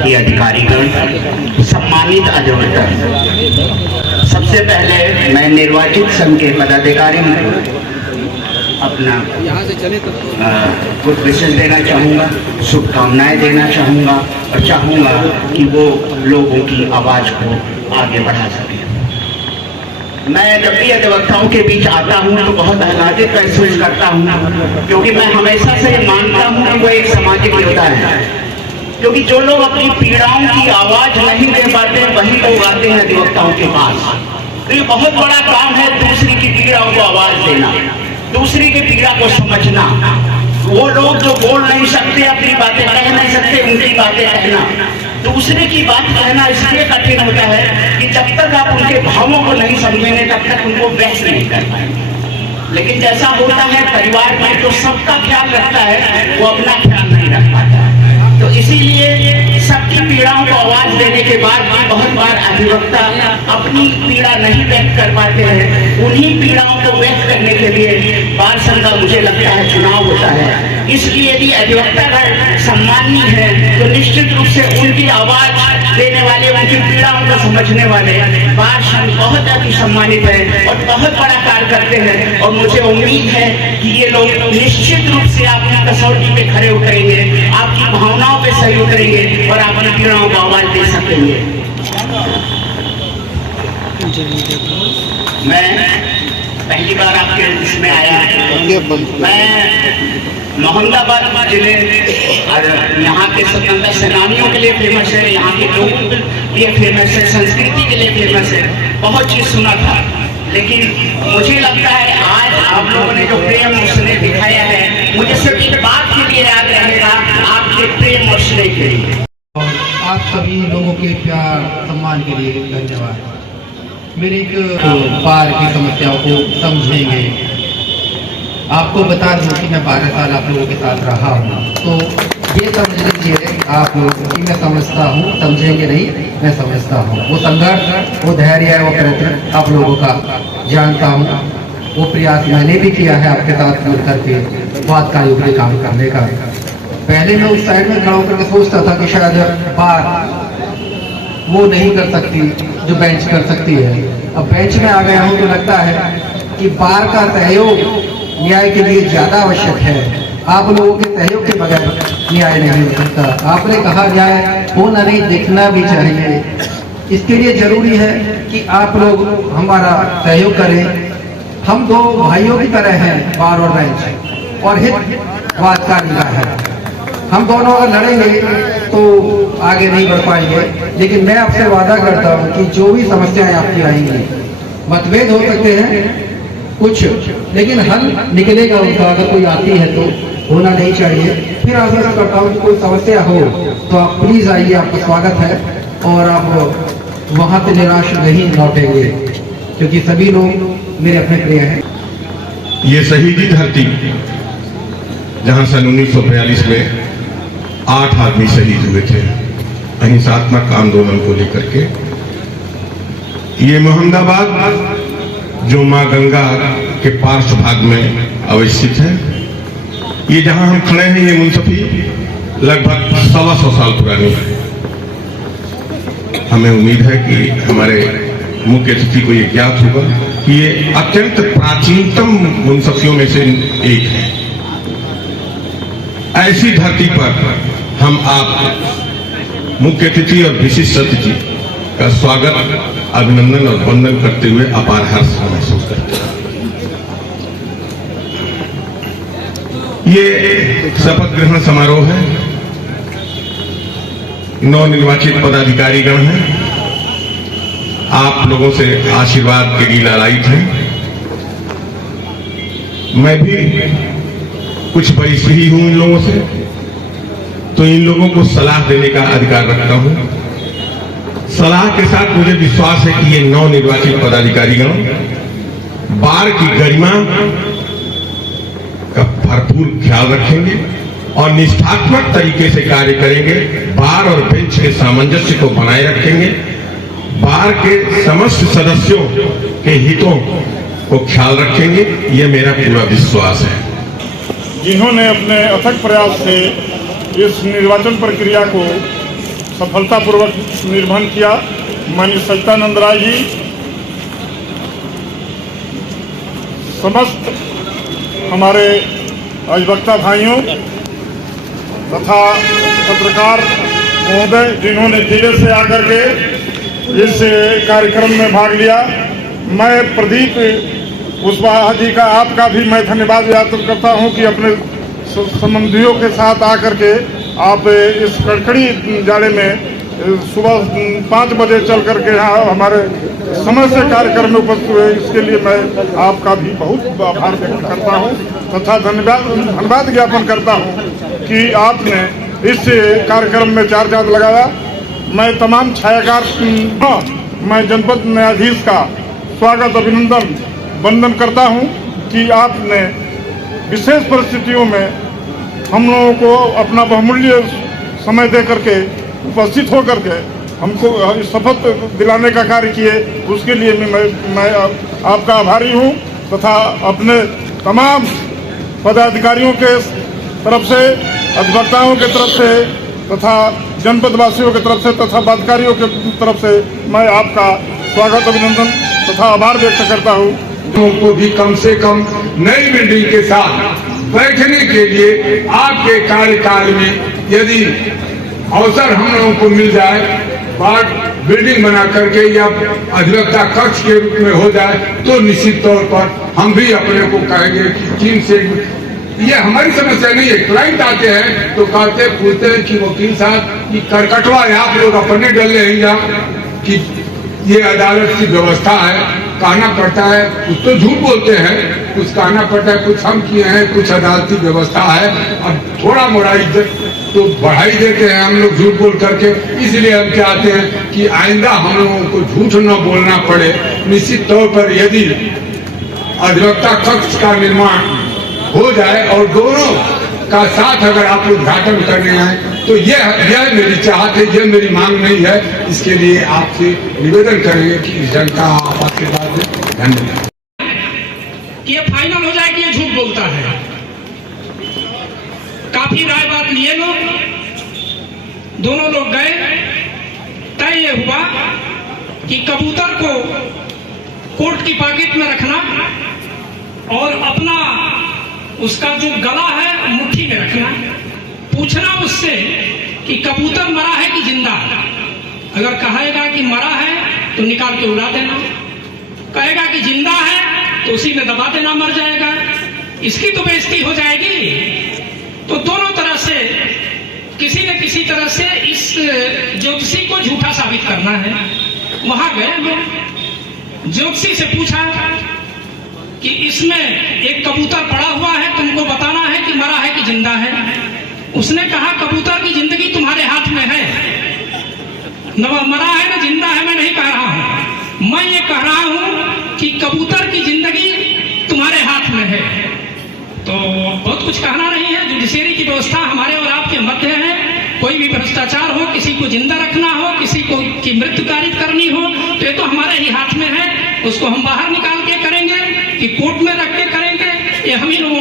के अधिकारीगण, सम्मानित अजोटर, सबसे पहले मैं निर्वाचित संघ के पदाधिकारी अपना कुछ विशेष देना चाहूँगा, शुभकामनाएं देना चाहूँगा और चाहूँगा कि वो लोगों की आवाज़ को आगे बढ़ा सके। मैं जब भी अधिवक्ताओं के बीच आता हूँ तो बहुत आह्लादित महसूस करता हूँ, क्योंकि मैं हमेशा से मानता हूँ कि वो एक सामाजिक योद्धा है। क्योंकि जो लोग अपनी पीड़ाओं की आवाज़ नहीं दे पाते वही लोग आते हैं अधिवक्ताओं के पास। तो ये बहुत बड़ा काम है दूसरी की पीड़ाओं को आवाज़ देना, दूसरी की पीड़ा को समझना। वो लोग जो बोल नहीं सकते, अपनी बातें कह नहीं सकते, उनकी बातें कहना। दूसरे की बात कहना इसलिए कठिन होता है कि जब तक आप उनके भावों को नहीं समझेंगे तब तक उनको व्यक्त नहीं कर पाएंगे। लेकिन जैसा होता है परिवार में जो सबका ख्याल रखता है वो अपना ख्याल नहीं रख पाता। तो इसीलिए सबकी पीड़ाओं को आवाज देने के बाद भी बहुत बार अधिवक्ता अपनी पीड़ा नहीं व्यक्त कर पाते हैं। उन्हीं पीड़ाओं को व्यक्त करने के लिए बार संघ का मुझे लगता है चुनाव होता है। इसलिए यदि अधिवक्तागण सम्माननीय है तो निश्चित रूप से उनकी आवाज देने वाले, उनकी पीड़ाओं को समझने वाले बार संघ बहुत अधिक सम्मानित है और बहुत बड़ा कार्य करते हैं। और मुझे उम्मीद है कि ये लोग निश्चित रूप से आपकी कसौटी पे खड़े उतरेंगे, आपकी भावनाओं पे सही उतरेंगे और अपनी पीड़ाओं को आवाज दे सकेंगे। मैं पहली बार आपके इसमें आया, मैं मोहम्मदाबाद जिले और यहाँ के स्वतंत्रता सेनानियों के लिए फेमस है, यहाँ के लोगों के लिए फेमस है, संस्कृति के लिए फेमस है। बहुत चीज़ सुना था, लेकिन मुझे लगता है आज आप लोगों ने जो प्रेम और स्नेह दिखाया है, मुझे सिर्फ एक बात के लिए याद रहेगा, आपके प्रेम और स्नेह के लिए। और आप सभी लोगों के प्यार सम्मान के लिए धन्यवाद। मेरी बार की समस्याओं को समझेंगे। आपको बता दूं कि मैं 12 साल आप लोगों के साथ रहा हूँ, तो ये समझ लीजिए आप कि मैं समझता हूँ, समझेंगे नहीं, मैं समझता हूँ। वो संघर्ष, वो धैर्य, वो प्रयत्न आप लोगों का जानता हूँ। वो प्रयास मैंने भी किया है आपके साथ मिल करके बात का युग काम करने का। पहले मैं उस साइड में खड़ा होकर सोचता था कि शायद बात वो नहीं कर सकती जो बेंच कर सकती है। अब बेंच में आ गया हूँ तो लगता है कि बार का सहयोग न्याय के लिए ज्यादा आवश्यक है। आप लोगों के सहयोग के बगैर न्याय नहीं हो सकता। आपने कहा न्याय होना नहीं, दिखना भी चाहिए। इसके लिए जरूरी है कि आप लोग हमारा सहयोग करें। हम दो भाइयों की तरह हैं, बार और बेंच, और हितवाद का निगाह है। हम दोनों अगर लड़ेंगे तो आगे नहीं बढ़ पाएंगे। लेकिन मैं आपसे वादा करता हूँ कि जो भी समस्याएं आपकी आएंगी, मतभेद हो सकते हैं कुछ, लेकिन हल निकलेगा उनका। अगर कोई आती है तो होना नहीं चाहिए। फिर आग्रह करता हूँ कि कोई समस्या हो तो आप प्लीज आइए, आपका स्वागत है। और आप वहाँ से निराश नहीं लौटेंगे, क्योंकि सभी लोग मेरे अपने प्रिय हैं। ये शहीदी धरती जहाँ सन 1942 में 8 आदमी शहीद हुए थे अहिंसात्मक आंदोलन को लेकर के। ये मोहम्मदाबाद जो माँ गंगा के पार्श्व भाग में अवस्थित है, ये जहां हम खड़े हैं, ये मुंसफी लगभग 125 साल पुरानी है। हमें उम्मीद है कि हमारे मुख्य अतिथि को ये ज्ञात होगा कि ये अत्यंत प्राचीनतम मुंसफियों में से एक है। ऐसी धरती पर हम आप मुख्य अतिथि और विशिष्ट अतिथि का स्वागत, अभिनंदन और वंदन करते हुए अपार हर्ष महसूस करते हैं। ये शपथ ग्रहण समारोह है। नवनिर्वाचित पदाधिकारीगण हैं, आप लोगों से आशीर्वाद के लिए लालायित हैं। मैं भी कुछ परिचित ही हूं इन लोगों से, तो इन लोगों को सलाह देने का अधिकार रखता हूं। सलाह के साथ मुझे विश्वास है कि ये नवनिर्वाचित पदाधिकारीगण बार की गरिमा का भरपूर ख्याल रखेंगे और निष्ठात्मक तरीके से कार्य करेंगे। बार और बेंच के सामंजस्य को बनाए रखेंगे। बार के समस्त सदस्यों के हितों को ख्याल रखेंगे, ये मेरा पूरा विश्वास है। जिन्होंने अपने अथक प्रयास से इस निर्वाचन प्रक्रिया को सफलतापूर्वक निर्वहन किया। माननीय सच्चिदानंद राय जी, समस्त हमारे अधिवक्ता भाइयों तथा पत्रकार महोदय जिन्होंने धीरे से आकर के इस कार्यक्रम में भाग लिया, मैं प्रदीप कुशवाहा जी का, आपका भी मैं धन्यवाद ज्ञापित करता हूं कि अपने संबंधियों के साथ आकर के आप इस कड़कड़ी जाड़े में सुबह 5 बजे चल करके यहाँ हमारे समय से कार्यक्रम में उपस्थित हुए, इसके लिए मैं आपका भी बहुत आभार व्यक्त करता हूँ तथा धन्यवाद ज्ञापन करता हूँ कि आपने इस कार्यक्रम में चार्ज लगाया। मैं तमाम छायाकार, मैं जनपद न्यायाधीश का स्वागत, अभिनंदन, वंदन करता हूँ कि आपने विशेष परिस्थितियों में हम लोगों को अपना बहुमूल्य समय दे करके उपस्थित होकर के हमको शपथ दिलाने का कार्य किए, उसके लिए मैं आपका आभारी हूँ तथा अपने तमाम पदाधिकारियों के तरफ से, अधिवक्ताओं के तरफ से तथा जनपद वासियों की तरफ से तथा पदाधिकारियों की तरफ से मैं आपका स्वागत, अभिनंदन तथा आभार व्यक्त करता हूँ। को भी कम से कम नई बिल्डिंग के साथ बैठने के लिए आपके कार्यकाल में यदि अवसर हम लोगों को मिल जाए, बार बिल्डिंग बना करके या अधिवक्ता कक्ष के रूप में हो जाए, तो निश्चित तौर पर हम भी अपने को कहेंगे कि चीन से ये हमारी समस्या नहीं है। क्लाइंट आते हैं तो कहते पूछते हैं कि वकील साहब कि करकटवा है, आप लोग अपने डले हैं या कि ये अदालत की व्यवस्था है, कहना पड़ता है। कुछ तो झूठ बोलते हैं, कुछ कहना पड़ता है, कुछ हम किए हैं, कुछ अदालती व्यवस्था है। अब थोड़ा मोड़ा इज्जत तो बढ़ाई देते हैं हम लोग झूठ बोल करके, इसलिए हम चाहते हैं कि आइंदा हम लोगों को झूठ न बोलना पड़े। निश्चित तौर पर यदि अधिवक्ता कक्ष का निर्माण हो जाए और दोनों का साथ अगर आप उद्घाटन करने आए तो यह मेरी चाहत है, यह मेरी मांग नहीं है। इसके लिए आपसे निवेदन करेंगे कि इस जन का आप आशीर्वाद दें। धन्यवाद। कि ये फाइनल हो जाए कि ये झूठ बोलता है। काफी राय बात लिए लोग, दोनों लोग गए, तय ये हुआ कि कबूतर को कोट की पॉकेट में रखना और अपना उसका जो गला है मुट्ठी में रखना, पूछना उससे कि कबूतर मरा है कि जिंदा है। अगर कहेगा कि मरा है तो निकाल के उड़ा देना, कहेगा कि जिंदा है तो उसी में दबा देना, मर जाएगा, इसकी तो बेइज्जती हो जाएगी। तो दोनों तरह से किसी न किसी तरह से इस ज्योतिषी को झूठा साबित करना है। वहां गए लोग, ज्योतिषी से पूछा कि इसमें एक कबूतर पड़ा हुआ है, तुमको बताना है कि मरा है कि जिंदा है। उसने कहा कबूतर की जिंदगी तुम्हारे हाथ में है, न मरा है न जिंदा है, मैं नहीं कह रहा हूं। मैं ये कह रहा हूं कि कबूतर की जिंदगी तुम्हारे हाथ में है। तो बहुत कुछ कहना नहीं है। जुडिशरी की व्यवस्था हमारे और आपके मध्य है। कोई भी भ्रष्टाचार हो, किसी को जिंदा रखना हो, किसी को की मृत्यु कारित करनी हो, तो ये तो हमारे ही हाथ में है। उसको हम बाहर निकाल के करेंगे कि कोर्ट में रख के करेंगे, ये हम ही लोगों